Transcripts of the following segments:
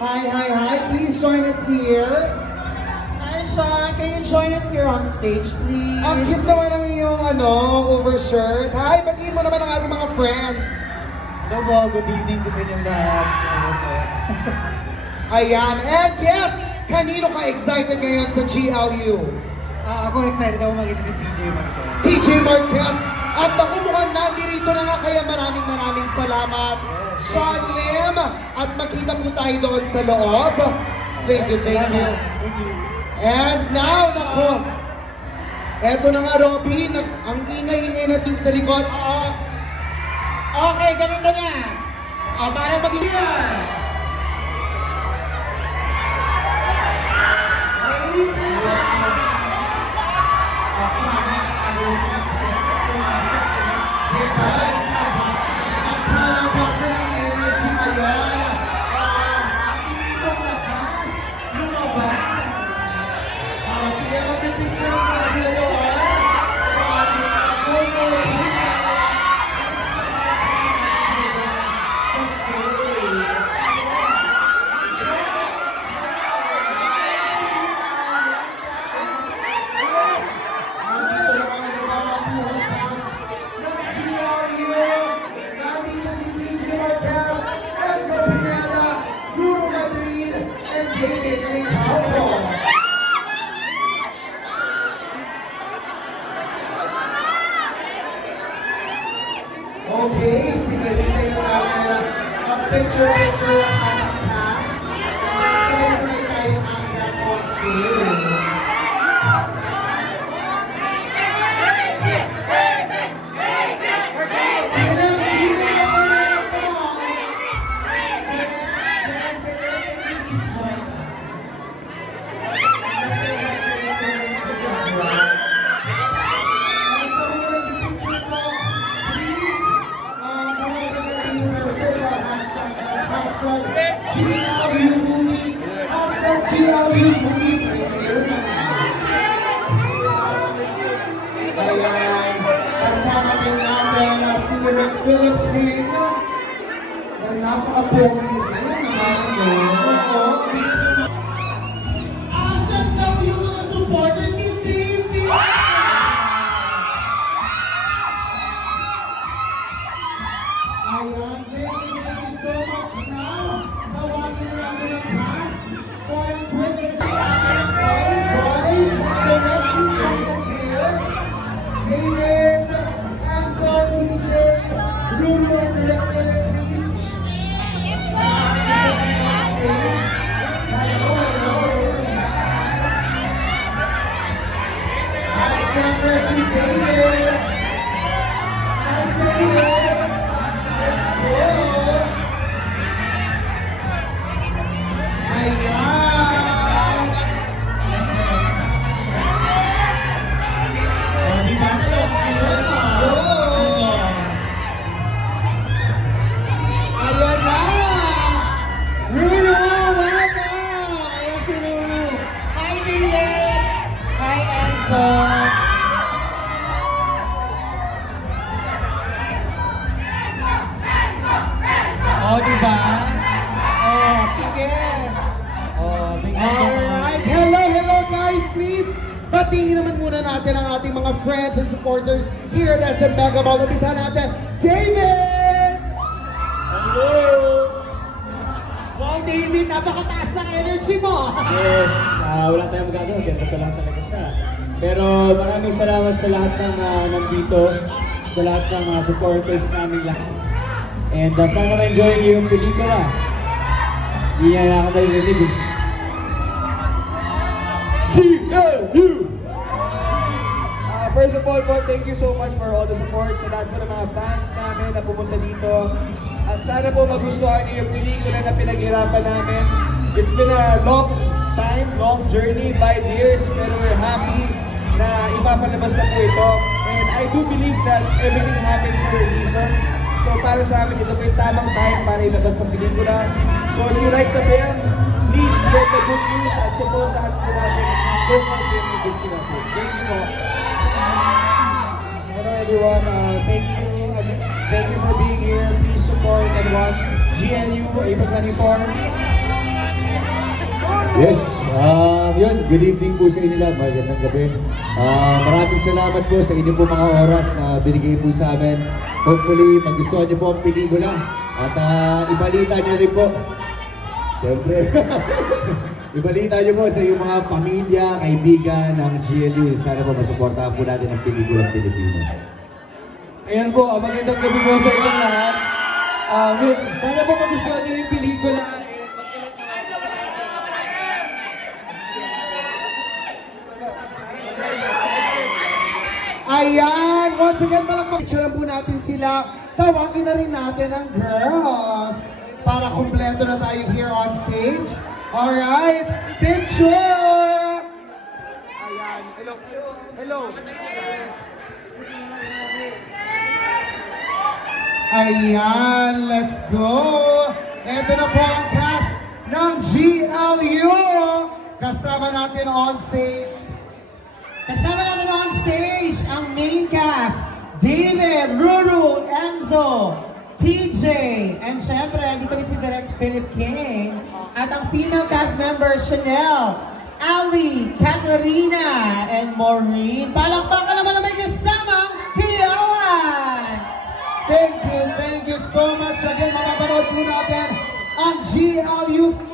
Hi. Please join us here. Hi, Sean. Can you join us here on stage, please? Ang cute naman ang iyong overshirt. Hi, batiin mo naman ang ating mga friends. Hello po, good evening po sa inyong lahat. Ayan, and yes, kanino ka excited ngayon sa GLU? Ako excited ako makita si PJ Marquez. PJ Marquez, at ako mukhang nandito na nga kaya maraming salamat. Sean Lim, at makita po tayo doon sa loob. Thank you. Thank you. And now, nako, eto na nga, Robby, ang ingay-ingay natin sa likod. Okay, ganito na. Para mag-hear. Ladies and gentlemen, Nakalabasan ang energy ngayon. ang inipong lakas, lumabas. Sige, mag-picture mo na sila doon sa ating photo booth sa stage. Okay, sige, hintayin natin mag-picture ang cast. And then sabay-sabay tayong akyat on stage. GLU movie premiere night. Ayan, kasama din natin na si Rick Philippine na napaka-pogi rin. Asan daw yung mga supporters ni Davey? Ayan, thank you so much now. Tawagin na natin ang cast for a quick Joyce, is here. David, Anson, TJ, Rulo, and Rick Philippines. Stage. Hello. At syempre si David. Hi, David. Let's go. Ayan. Diba? Naloko kayo? Ayan na. Ruru, welcome! Ayan si Ruru. Hi, David! Hi, Anson! Diba? Sige. Alright, hello guys, please. Batiin naman muna natin ang ating mga friends and supporters here at SM Mega Mall. Umpisa natin, David! Hello! Wow, David, napakataas ng energy mo! Yes, wala tayong magagawa, ganito lang talaga siya. Pero maraming salamat sa lahat ng nandito, sa lahat ng mga supporters namin last. And sana ma-enjoy niyo yung pelikula. Hindi na ako narinig eh. GLU! First of all po, thank you so much for all the support sa lahat po ng mga fans namin na pumunta dito. At sana po magustuhan niyo yung pelikula na pinaghirapan namin. It's been a long time, long journey, 5 years, pero we're happy na ipapalabas na po ito. And I do believe that everything happens for a reason. So para sa amin, ito po yung tamang time para ilabas ng pelikula. So if you like the film, please spread the good news at supportahan po natin ang local film industry na po. Thank you po. Hello everyone, thank you for being here. Please support and watch GLU April 24. Yes, yun, good evening po sa inyo lahat, magandang gabi. Maraming salamat po sa inyo po mga oras na binigay po sa amin. Hopefully, magustuhan niyo po ang pelikula at ibalita niyo rin po. Siyempre, ibalita niyo po sa iyong mga pamilya, kaibigan ng GLU. Sana po masuportahan po natin ang pelikulang Pilipino. Ayan po, magandang gabi po sa inyo lahat. Sana po magustuhan niyo yung pelikula. Ayan! Once again, picture po natin sila. Tawagin na rin natin ang girls para kumpleto na tayo here on stage. Alright, picture! Ayan, hello. Hello. Ayan, let's go! Ito na po ang cast ng GLU. Kasama natin on stage. Kasama natin on stage ang main cast, David, Ruru, Enzo, TJ, and syempre, dito rin si Direk Philip King, at ang female cast members, Chanel, Ali, Katarina, and Maureen. Palakpakan naman na may kasamang Hiyawan! Thank you so much. Again, mapapanood po natin ang GLU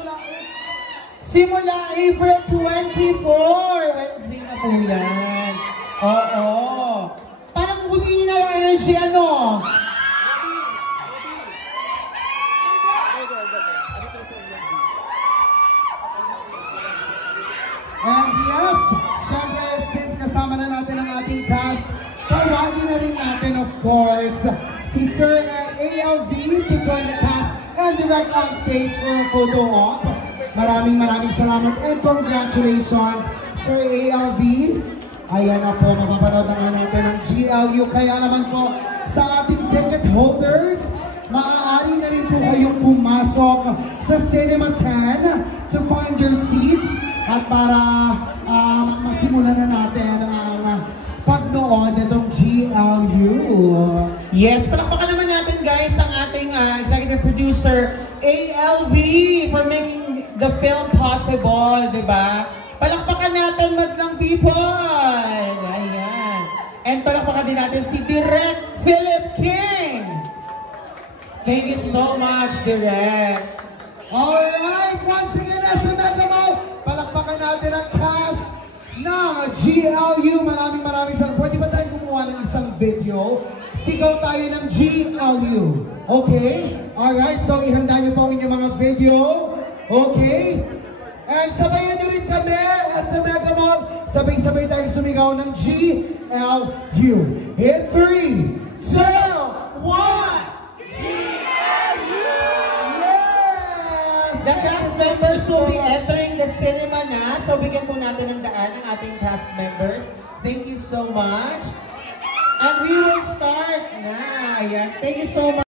simula April 24, Wednesday na po yan. Oo. Parang bumili na yung energy, ano? And yes, syempre, since kasama na natin ang ating cast, tawagin na rin natin, of course, si Sir ALV to join the cast and direct on stage for a photo op. Maraming salamat and congratulations, Sir ALV. Ayan na po, mapapanood na nga natin ang GLU. Kaya naman po, sa ating ticket holders, maaari na rin po kayong pumasok sa Cinema 10 to find your seats at para masimulan na natin ang pagnood nitong GLU. Yes, palakpakan naman natin guys ang ating executive producer, ALV, for making the film possible, di ba? Palakpakan natin madlang people! Ayan. And palakpakan din natin si Direk Philip King! Thank you so much, Direk! Alright, once again, nasa Megamall, palakpakan natin ang cast ng GLU. Maraming salamat. Pwede ba tayo gumawa ng isang video? Sigaw tayo ng GLU. Okay? Alright, so ihanda niyo po ang inyong mga video. Okay? And sabayan niyo rin kami sa Megamall. Sabay-sabay tayong sumigaw ng GLU. In 3, 2, 1! The cast members will be entering the cinema na. So bigyan po natin ng daan ang ating cast members. Thank you so much. And we will start na. Ayan. Thank you so much.